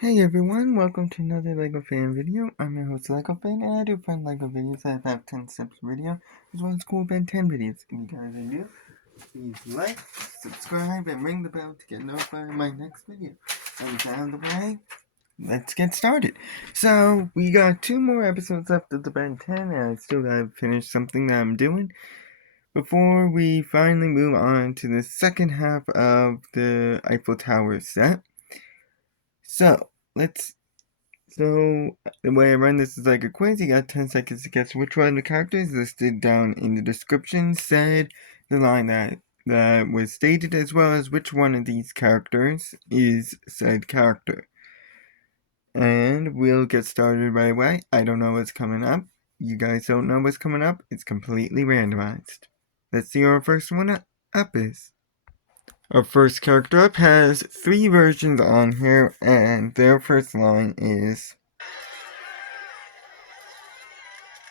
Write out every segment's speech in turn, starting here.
Hey everyone, welcome to another LEGO fan video. I'm your host LEGO fan, and I do find LEGO videos that have 10 steps video, as well as cool Ben 10 videos. If you guys are new, please like, subscribe, and ring the bell to get notified of my next video. And with that out of the way, let's get started. So, we got 2 more episodes left of the Ben 10, and I still gotta finish something that I'm doing before we finally move on to the second half of the Eiffel Tower set. So the way I run this is like a quiz. You got 10 seconds to guess which one of the characters listed down in the description said the line that was stated, as well as which one of these characters is said character. And we'll get started right away. I don't know what's coming up. You guys don't know what's coming up. It's completely randomized. Let's see what our first one up is. Our first character up has 3 versions on here, and their first line is...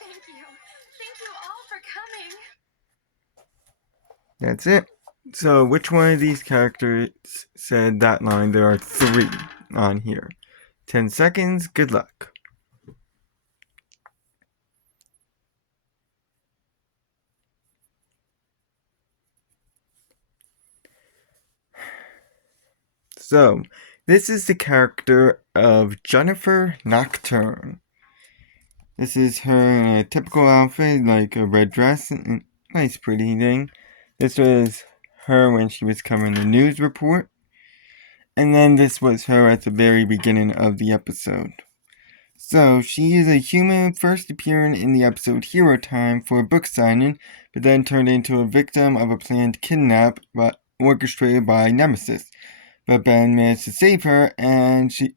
Thank you. Thank you all for coming. That's it. So, which one of these characters said that line? There are 3 on here. 10 seconds, good luck. So, this is the character of Jennifer Nocturne. This is her in a typical outfit, like a red dress and nice pretty thing. This was her when she was covering the news report. And then this was her at the very beginning of the episode. So, she is a human first appearing in the episode Hero Time for a book signing, but then turned into a victim of a planned kidnap orchestrated by Nemesis. But Ben managed to save her, and she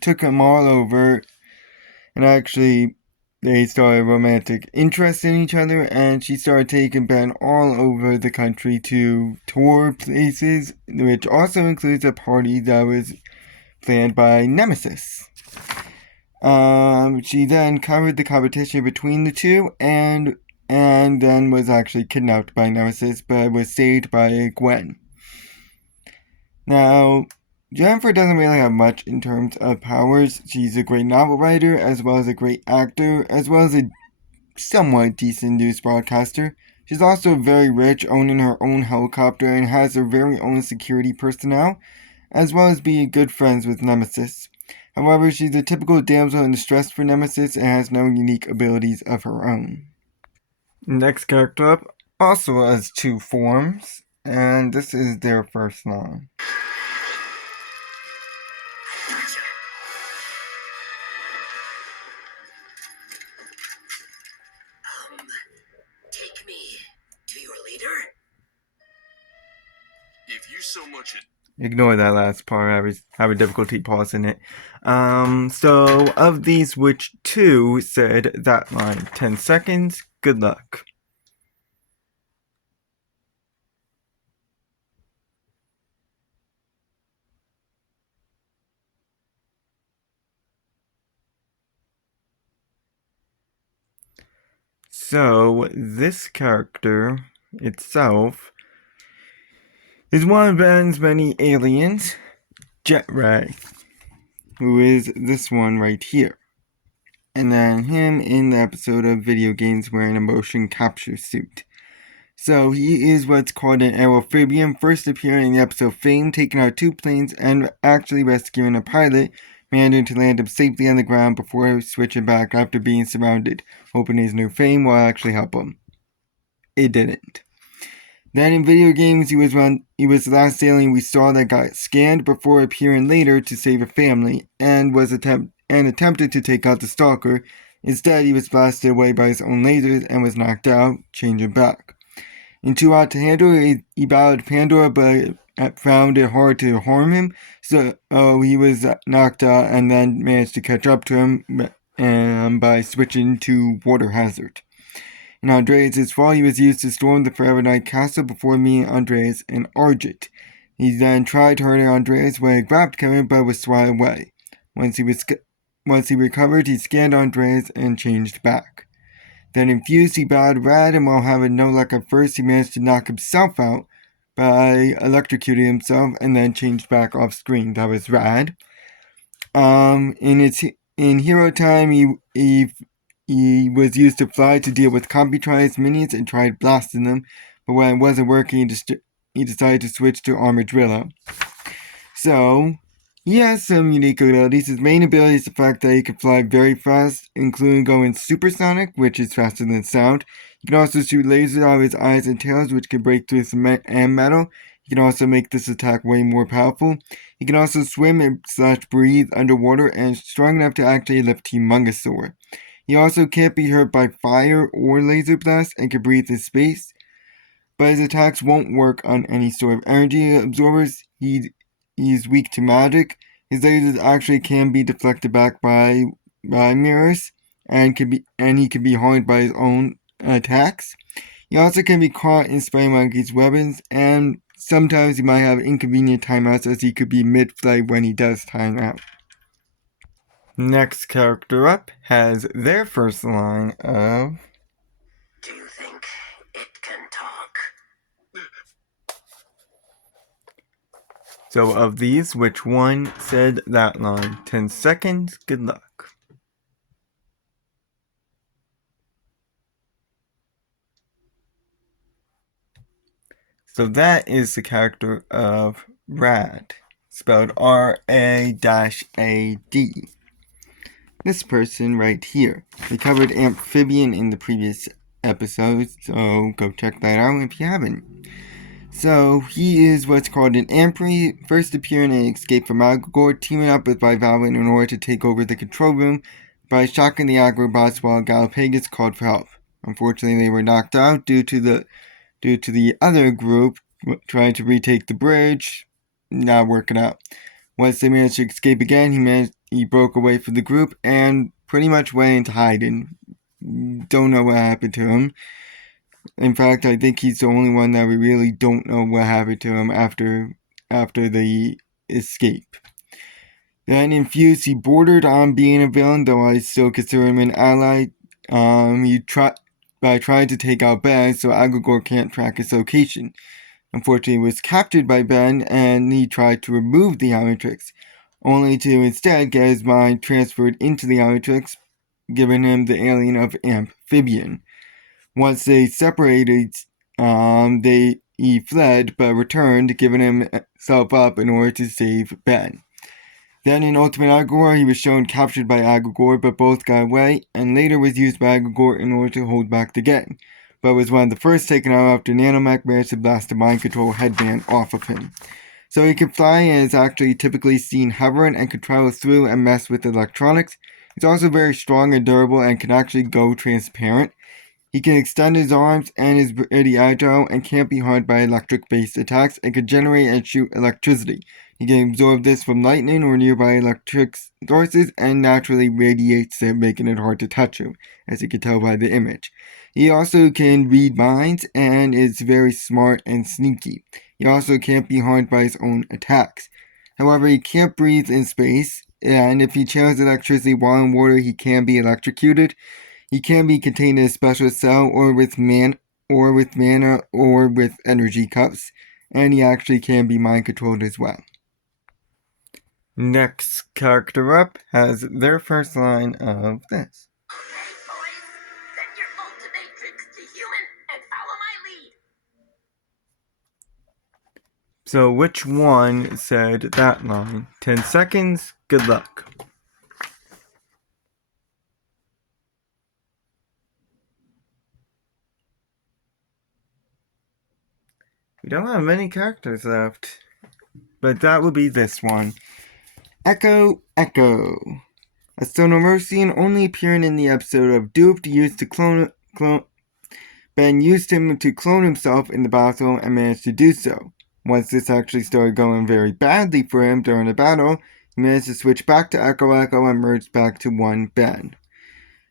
took him all over, and actually they started romantic interest in each other, and she started taking Ben all over the country to tour places, which also includes a party that was planned by Nemesis. She then covered the competition between the two, and then was actually kidnapped by Nemesis, but was saved by Gwen. Now, Jennifer doesn't really have much in terms of powers. She's a great novel writer, as well as a great actor, as well as a somewhat decent news broadcaster. She's also very rich, owning her own helicopter, and has her very own security personnel, as well as being good friends with Nemesis. However, she's a typical damsel in distress for Nemesis and has no unique abilities of her own. Next character up also has 2 forms, and this is their first line. Take me to your leader? If you so much... Ignore that last part, I was having difficulty pausing it. So, of these, which 2 said that line? 10 seconds, good luck. So, this character itself is one of Ben's many aliens, Jetray, who is this one right here. And then him in the episode of video games wearing a motion capture suit. So he is what's called an aerophibian, first appearing in the episode Fame, taking out 2 planes and actually rescuing a pilot, managing to land him safely on the ground before switching back after being surrounded, hoping his new fame will actually help him. It didn't. Then in video games, he was the last alien we saw that got scanned before appearing later to save a family, and attempted to take out the stalker. Instead, he was blasted away by his own lasers and was knocked out, changing back. In Too Hot to Handle, he battled Pandora, but found it hard to harm him, so he was knocked out and then managed to catch up to him by switching to Water Hazard. In Andreas' fall, he was used to storm the Forever Night Castle before meeting Andreas and Argent. He then tried hurting Andreas when he grabbed Kevin, but was swatted away. Once he recovered, he scanned Andreas and changed back. Then infused, he battled Rad, and while having no luck at first, he managed to knock himself out, by electrocuting himself and then changed back off screen. That was rad. In Hero Time, he was used to fly to deal with Computron's minions and tried blasting them, but when it wasn't working, he decided to switch to Armadrillo. So, he has some unique abilities. His main ability is the fact that he can fly very fast, including going supersonic, which is faster than sound. He can also shoot lasers out of his eyes and tails, which can break through cement and metal. He can also make this attack way more powerful. He can also swim and breathe underwater and is strong enough to actually lift Humongousaur. He also can't be hurt by fire or laser blasts and can breathe in space, but his attacks won't work on any sort of energy absorbers. He's weak to magic. His lasers actually can be deflected back by mirrors, and he can be harmed by his own attacks. He also can be caught in Spidermonkey's weapons, and sometimes he might have inconvenient timeouts, as he could be mid-flight when he does time out. Next character up has their first line of... Do you think it can talk? So of these, which one said that line? 10 seconds, good luck. So that is the character of Rad, spelled R-A-A-D. This person right here. We covered Amphibian in the previous episode, so go check that out if you haven't. So, he is what's called an Ampri, first appearing in Escape from Aggregor, teaming up with Bivalve in order to take over the control room by shocking the Aggregor bots while Galapagos called for help. Unfortunately, they were knocked out due to the other group trying to retake the bridge, not working out. Once they managed to escape again, he broke away from the group and pretty much went into hiding. Don't know what happened to him. In fact, I think he's the only one that we really don't know what happened to him after the escape. Then in Fuse, he bordered on being a villain, though I still consider him an ally. By trying to take out Ben, so Aggregor can't track his location. Unfortunately, he was captured by Ben, and he tried to remove the Omnitrix, only to instead get his mind transferred into the Omnitrix, giving him the alien of Amphibian. Once they separated, he fled, but returned, giving himself up in order to save Ben. Then in Ultimate Aggregor, he was shown captured by Aggregor, but both got away, and later was used by Aggregor in order to hold back the gang, but was one of the first taken out after Nanomech managed to blast the mind control headband off of him. So he can fly and is actually typically seen hovering and can travel through and mess with electronics. He's also very strong and durable and can actually go transparent. He can extend his arms and is pretty agile and can't be harmed by electric-based attacks and can generate and shoot electricity. He can absorb this from lightning or nearby electric sources and naturally radiates it, making it hard to touch him, as you can tell by the image. He also can read minds and is very smart and sneaky. He also can't be harmed by his own attacks. However, he can't breathe in space, and if he channels electricity while in water, he can be electrocuted. He can be contained in a special cell or with mana or with energy cups, and he actually can be mind controlled as well. Next character up has their first line of this. Okay, boys, send your Ultimatrix to human and follow my lead. So which one said that line? 10 seconds, good luck. We don't have many characters left, but that would be this one. Echo, Echo. A Sonomercian only appearing in the episode of Duped used to clone Ben used him to clone himself in the battle and managed to do so. Once this actually started going very badly for him during the battle, he managed to switch back to Echo Echo and merged back to one Ben.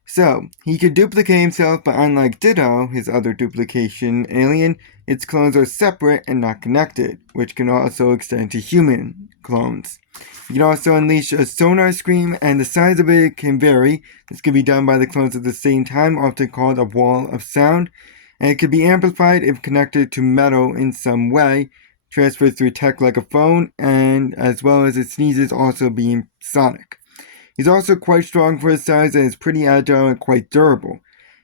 So, he could duplicate himself, but unlike Ditto, his other duplication alien, its clones are separate and not connected, which can also extend to human clones. You can also unleash a sonar scream, and the size of it can vary. This can be done by the clones at the same time, often called a wall of sound. and it could be amplified if connected to metal in some way, transferred through tech like a phone, and as well as its sneezes also being sonic. He's also quite strong for his size and is pretty agile and quite durable.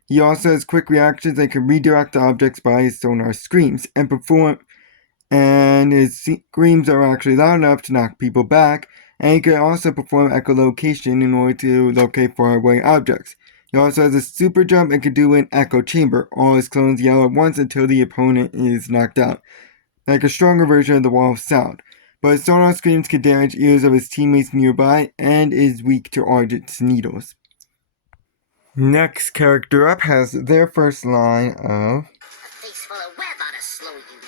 He also has quick reactions and can redirect objects by his sonar screams and his screams are actually loud enough to knock people back, and he can also perform echolocation in order to locate faraway objects. He also has a super jump and can do an echo chamber. All his clones yell at once until the opponent is knocked out, like a stronger version of the wall of sound. But his sonar screams can damage ears of his teammates nearby and is weak to Argent's needles. Next character up has their first line of... A face full of web ought to slow you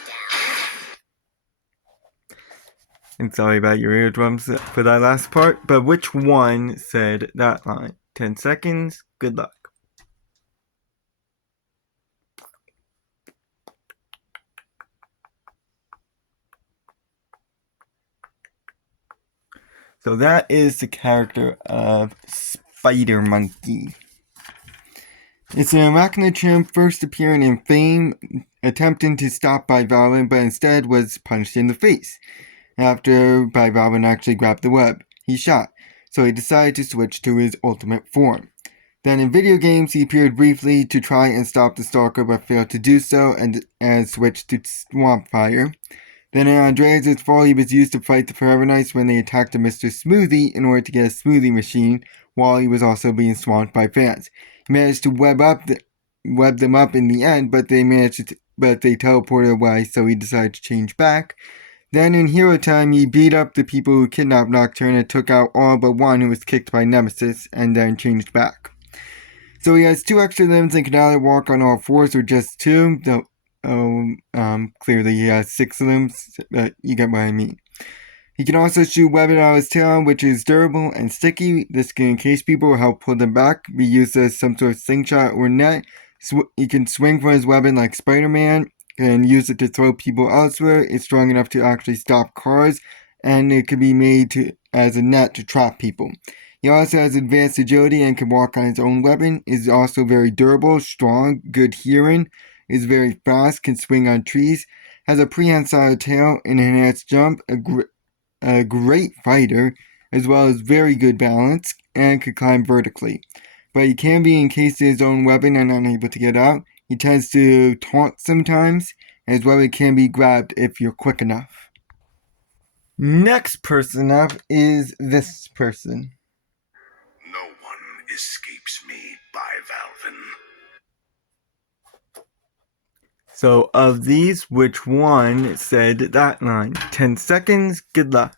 down. And sorry about your eardrums for that last part, but which one said that line? 10 seconds, good luck. So that is the character of Spidermonkey. It's an arachnid chimp first appearing in Fame, attempting to stop Valvin, but instead was punched in the face. After Valvin actually grabbed the web, he shot, so he decided to switch to his ultimate form. Then in video games, he appeared briefly to try and stop the Stalker, but failed to do so and switched to Swampfire. Then in Andreas' fall, he was used to fight the Forever Knights when they attacked a Mr. Smoothie in order to get a smoothie machine, while he was also being swamped by fans. He managed to web them up in the end, but they teleported away, so he decided to change back. Then in Hero Time, he beat up the people who kidnapped Nocturne and took out all but one who was kicked by Nemesis, and then changed back. So he has 2 extra limbs and can either walk on all 4s or just 2, though clearly he has 6 limbs, but you get what I mean. He can also shoot weapon out of his tail, which is durable and sticky. This can encase people or help pull them back, be used as some sort of slingshot or net. He can swing from his weapon like Spider-Man, and use it to throw people elsewhere. It's strong enough to actually stop cars, and it can be made as a net to trap people. He also has advanced agility and can walk on his own weapon. Is also very durable, strong, good hearing, is very fast, can swing on trees, has a prehensile tail, an enhanced jump, a great fighter, as well as very good balance, and can climb vertically. But he can be encased in his own weapon and unable to get out. He tends to taunt sometimes, and his weapon can be grabbed if you're quick enough. Next person up is this person. No one escapes me, Valvin. So of these, which one said that line? 10 seconds, good luck.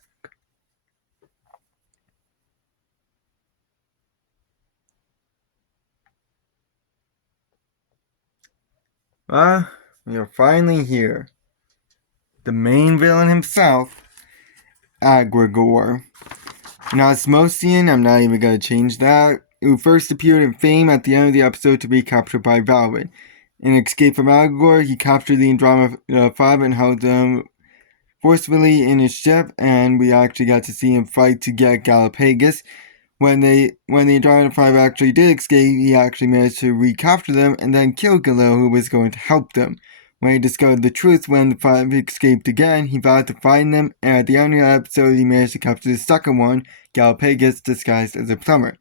We are finally here. The main villain himself, Aggregor. An Osmosian, I'm not even going to change that, who first appeared in Fame at the end of the episode to be captured by Valvin. In Escape from Aggregor, he captured the Andromeda 5 and held them forcefully in his ship, and we actually got to see him fight to get Galapagos. When the Andromeda 5 actually did escape, he actually managed to recapture them and then kill Galil, who was going to help them. When he discovered the truth when the 5 escaped again, he vowed to find them, and at the end of the episode, he managed to capture the second one, Galapagos, disguised as a plumber.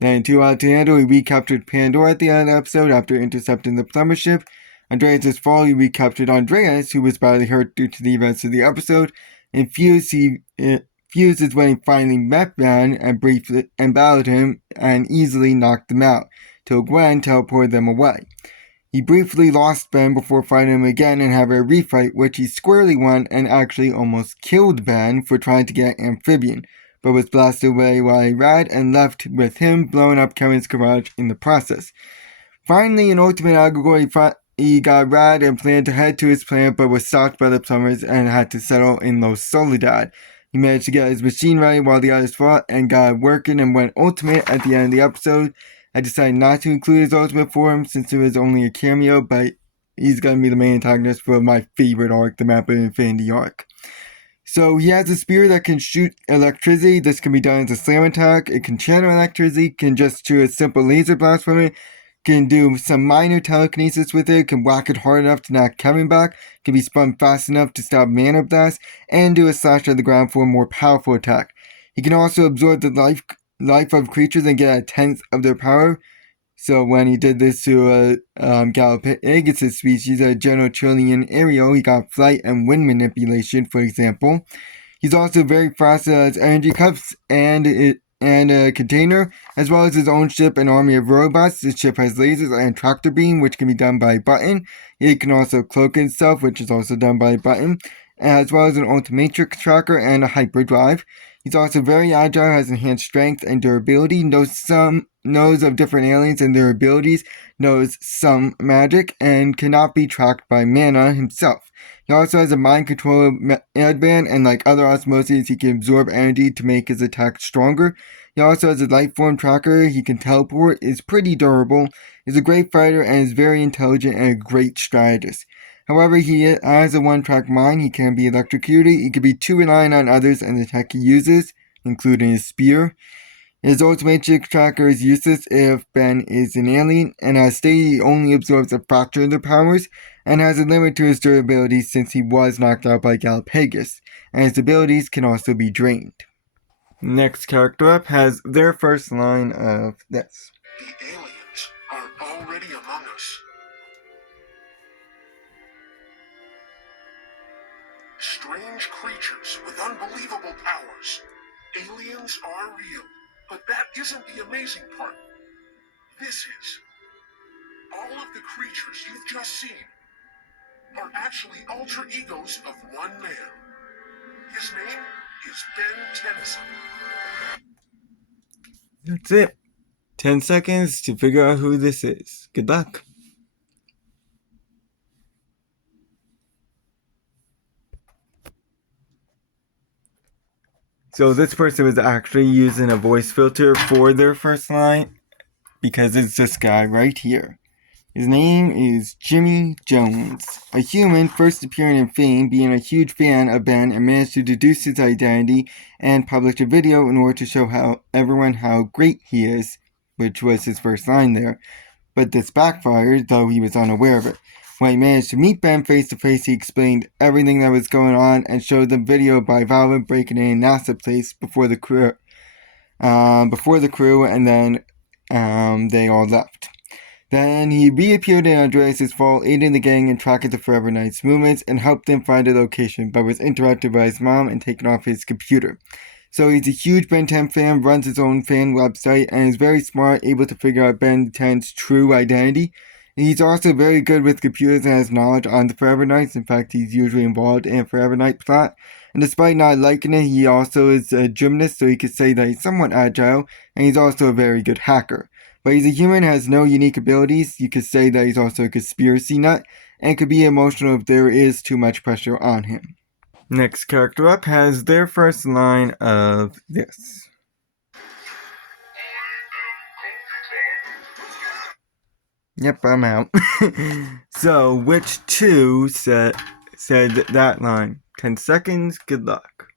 Then in 2 Out to Handle, he recaptured Pandora at the end of the episode after intercepting the plumber ship. Andreas' fall, he recaptured Andreas, who was badly hurt due to the events of the episode. In Fuse, Fuse is when he finally met Ben and briefly battled him and easily knocked him out, till Gwen teleported them away. He briefly lost Ben before fighting him again and having a refight, which he squarely won and actually almost killed Ben for trying to get Amphibian, but was blasted away while he ran and left with him blowing up Kevin's garage in the process. Finally, in Ultimate Aggregor, he got Rad and planned to head to his planet, but was stopped by the plumbers and had to settle in Los Soledad. He managed to get his machine ready while the others fought and got it working and went ultimate at the end of the episode. I decided not to include his ultimate form since it was only a cameo, but he's going to be the main antagonist for my favorite arc, the Map of Infinity arc. So he has a spear that can shoot electricity. This can be done as a slam attack. It can channel electricity, can just shoot a simple laser blast from it. can do some minor telekinesis with it, can whack it hard enough to knock Kevin back, can be spun fast enough to stop mana blast, and do a slash to the ground for a more powerful attack. He can also absorb the life of creatures and get a tenth of their power. So when he did this to Galapagos species, a Genotrillion Aerial, he got flight and wind manipulation, for example. He's also very fast as energy cups and a container, as well as his own ship and army of robots. This ship has lasers and tractor beam, which can be done by a button. It can also cloak itself, which is also done by a button, as well as an ultimatrix tracker and a hyperdrive. He's also very agile, has enhanced strength and durability, knows of different aliens and their abilities, knows some magic, and cannot be tracked by mana himself. He also has a mind control headband, and like other osmoses, he can absorb energy to make his attack stronger. He also has a life form tracker, he can teleport, is pretty durable, is a great fighter, and is very intelligent and a great strategist. However, he has a one-track mind, he can be electrocuted, he can be too reliant on others and the tech he uses, including his spear. His ultimate tracker is useless if Ben is an alien, and as stated, he only absorbs a fraction of their powers, and has a limit to his durability since he was knocked out by Galapagos, and his abilities can also be drained. Next character up has their first line of this. The aliens are already among us. Strange creatures with unbelievable powers. Aliens are real. But that isn't the amazing part. This is. All of the creatures you've just seen are actually alter egos of one man. His name is Ben Tennyson. That's it. 10 seconds to figure out who this is. Good luck. So this person was actually using a voice filter for their first line because it's this guy right here. His name is Jimmy Jones, a human first appearing in Fame, being a huge fan of Ben and managed to deduce his identity and publish a video in order to show everyone how great he is, which was his first line there. But this backfired, though he was unaware of it. When he managed to meet Ben face to face, he explained everything that was going on and showed them video by Valve breaking in a NASA place before the crew, and then they all left. Then he reappeared in Andreas' fall, aiding the gang in tracking the Forever Knight's movements and helped them find a location, but was interrupted by his mom and taken off his computer. So he's a huge Ben 10 fan, runs his own fan website, and is very smart, able to figure out Ben 10's true identity. And he's also very good with computers and has knowledge on the Forever Knights. In fact, he's usually involved in a Forever Knight plot. And despite not liking it, he also is a gymnast, so he could say that he's somewhat agile, and he's also a very good hacker. But he's a human, has no unique abilities. You could say that he's also a conspiracy nut, and could be emotional if there is too much pressure on him. Next character up has their first line of this. Yep, I'm out. So, which two said that line? 10 seconds, good luck.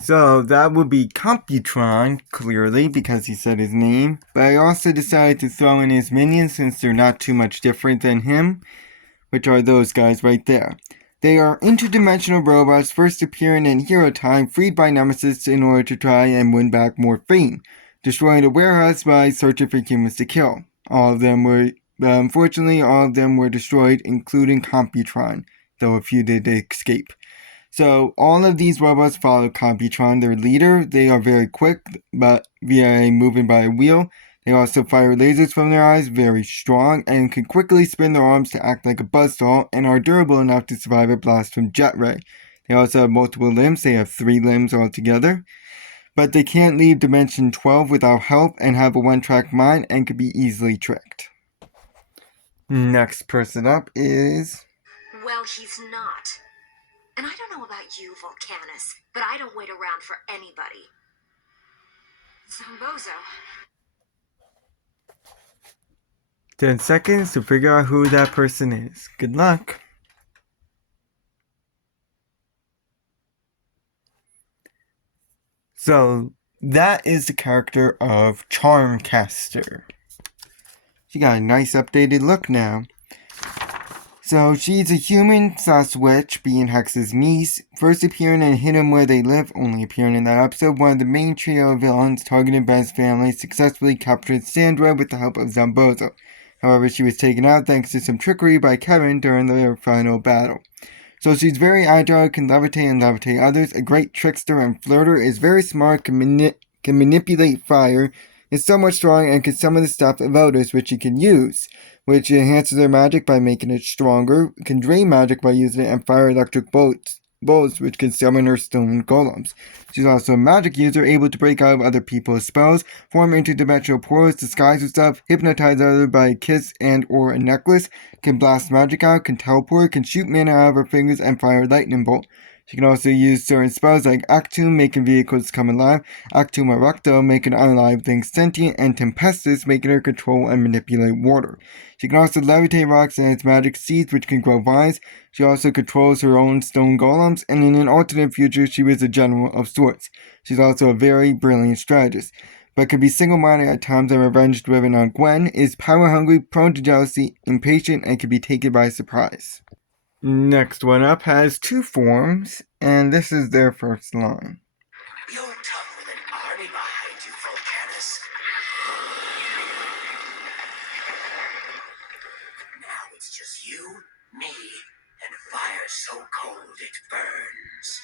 So, that would be Computron, clearly, because he said his name. But I also decided to throw in his minions since they're not too much different than him, which are those guys right there. They are interdimensional robots first appearing in Hero Time, freed by Nemesis in order to try and win back more fame, destroying a warehouse by searching for humans to kill. Unfortunately, all of them were destroyed, including Computron, though a few did escape. So, all of these robots follow Computron, their leader. They are very quick, but via moving by a wheel. They also fire lasers from their eyes, very strong, and can quickly spin their arms to act like a buzzsaw, and are durable enough to survive a blast from Jetray. They also have multiple limbs, they have 3 limbs altogether. But they can't leave Dimension 12 without help, and have a one-track mind, and can be easily tricked. Next person up is... Well, he's not. And I don't know about you, Volcanus, but I don't wait around for anybody. Zombozo. 10 seconds to figure out who that person is. Good luck. So that is the character of Charmcaster. She got a nice updated look now. So she's a human/witch, being Hex's niece, first appearing in Hit 'Em Where They Live, only appearing in that episode. One of the main trio of villains targeted Ben's family successfully captured Sandra with the help of Zombozo. However, she was taken out thanks to some trickery by Kevin during their final battle. So she's very agile, can levitate and levitate others, a great trickster and flirter, is very smart, can manipulate fire, is somewhat strong, and can summon the stuff of others which she can use, which enhances her magic by making it stronger, can drain magic by using it, and fire electric bolts which can summon her stone golems. She's also a magic user, able to break out of other people's spells, form interdimensional portals, disguise herself, hypnotize others by a kiss and or a necklace, can blast magic out, can teleport, can shoot mana out of her fingers, and fire a lightning bolt. She can also use certain spells like Actum, making vehicles come alive, Actum Erecto, making unalive things sentient, and Tempestus, making her control and manipulate water. She can also levitate rocks and has magic seeds which can grow vines. She also controls her own stone golems, and in an alternate future she was a general of sorts. She's also a very brilliant strategist, but can be single-minded at times and revenge-driven on Gwen, is power-hungry, prone to jealousy, impatient, and can be taken by surprise. Next one up has two forms, and this is their first line. You're tough with an army behind you, Volcanus. Now it's just you, me, and fire so cold it burns.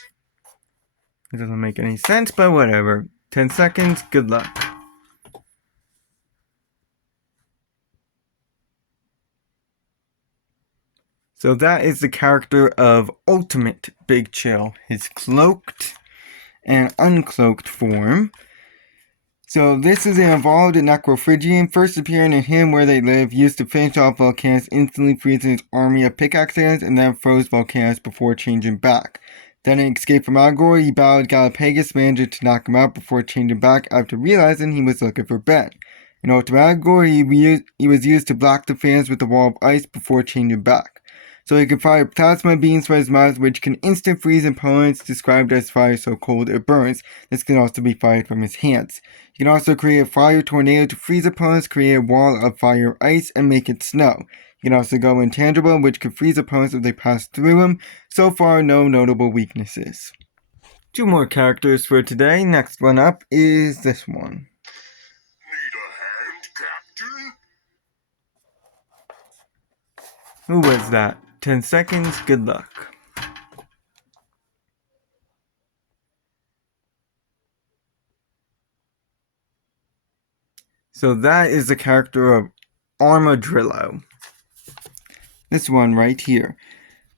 It doesn't make any sense, but whatever. 10 seconds, good luck. So that is the character of Ultimate Big Chill, his cloaked and uncloaked form. So this is an evolved Necrophrygian, first appearing in Him Where They Live, used to finish off Volcanus, instantly freezing his army of pickaxe hands, and then froze Volcanus before changing back. Then in Escape from Aggregor, he battled Galapagus, managing to knock him out before changing back after realizing he was looking for Ben. In Ultimate Aggregor, he was used to block the fans with a wall of ice before changing back. So he can fire plasma beams from his mouth, which can instant freeze opponents, described as fire so cold it burns. This can also be fired from his hands. He can also create a fire tornado to freeze opponents, create a wall of fire ice, and make it snow. He can also go intangible, which can freeze opponents if they pass through him. So far, no notable weaknesses. Two more characters for today. Next one up is this one. Need a hand, Captain? Who was that? 10 seconds, good luck. So that is the character of Armadrillo. This one right here.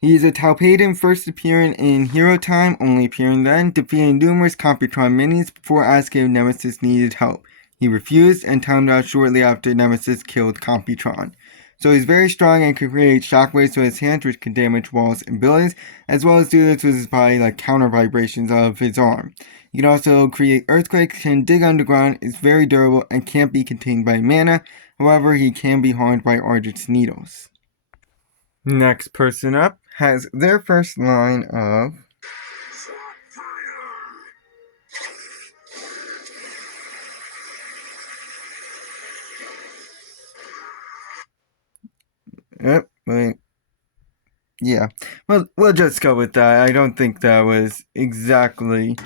He is a Taupadan, first appearing in Hero Time, only appearing then, defeating numerous Computron minis before asking if Nemesis needed help. He refused and timed out shortly after Nemesis killed Computron. So he's very strong and can create shockwaves with his hands which can damage walls and buildings, as well as do this with his body like counter vibrations of his arm. He can also create earthquakes, can dig underground, is very durable, and can't be contained by mana. However, he can be harmed by Argent's needles. Next person up has their first line of yeah. Well, we'll just go with that. I don't think that was exactly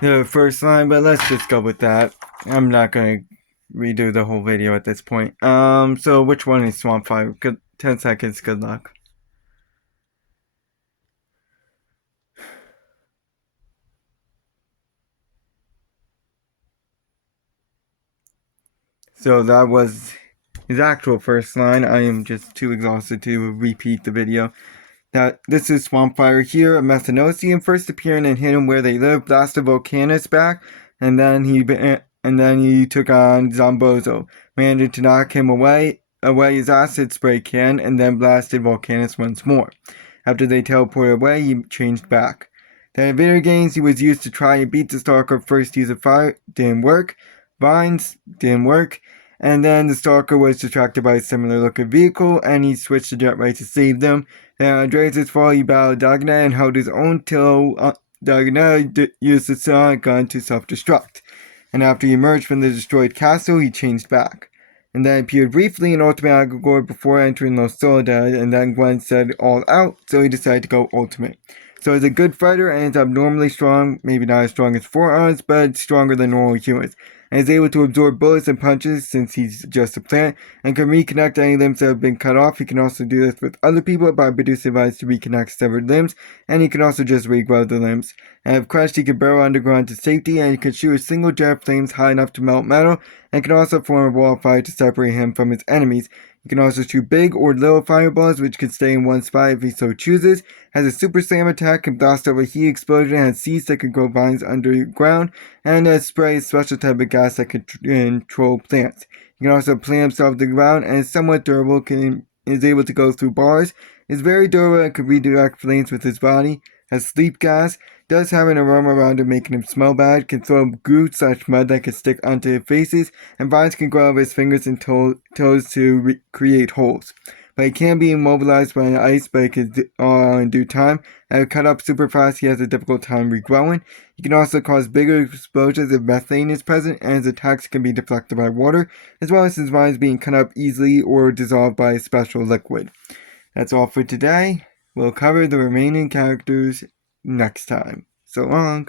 the first line, but let's just go with that. I'm not going to redo the whole video at this point. So which one is Swampfire? Good, 10 seconds, good luck. So that was his actual first line. I am just too exhausted to repeat the video. Now, this is Swampfire here, a Methanosian, first appearing in Hit 'Em Where They Live, blasted Volcanus back, and then he took on Zombozo, managing to knock him away his acid spray can, and then blasted Volcanus once more. After they teleported away, he changed back. Then in video games, he was used to try and beat the Stalker, first use of fire, didn't work, vines, didn't work, and then the Stalker was distracted by a similar looking vehicle, and he switched to Jetray to save them. Then on Andrea's fall, he battled Dagna and held his own till Dragonetta used the sonic gun to self-destruct, and after he emerged from the destroyed castle, he changed back. And then appeared briefly in Ultimate Aggregor before entering Los Soledad, and then Gwen said all out, so he decided to go Ultimate. So he's a good fighter and is abnormally strong, maybe not as strong as forearms, but stronger than normal humans. And is able to absorb bullets and punches since he's just a plant, and can reconnect any limbs that have been cut off. He can also do this with other people by producing devices to reconnect severed limbs, and he can also just regrow the limbs. And if crushed, he can burrow underground to safety, and he can shoot a single jet of flames high enough to melt metal, and can also form a wall of fire to separate him from his enemies. He can also shoot big or little fireballs, which can stay in one spot if he so chooses. Has a super slam attack, can blast over heat explosion, has seeds that can grow vines underground, and has spray a special type of gas that can control plants. He can also plant himself to the ground and is somewhat durable, is able to go through bars, is very durable and can redirect flames with his body, has sleep gas, does have an aroma around him making him smell bad, can throw goo/mud that can stick onto his faces, and vines can grow out of his fingers and toes to create holes. But he can be immobilized by ice, but it can in due time. And cut up super fast, he has a difficult time regrowing. He can also cause bigger explosions if methane is present, and his attacks can be deflected by water, as well as his vines being cut up easily or dissolved by a special liquid. That's all for today. We'll cover the remaining characters next time. So long.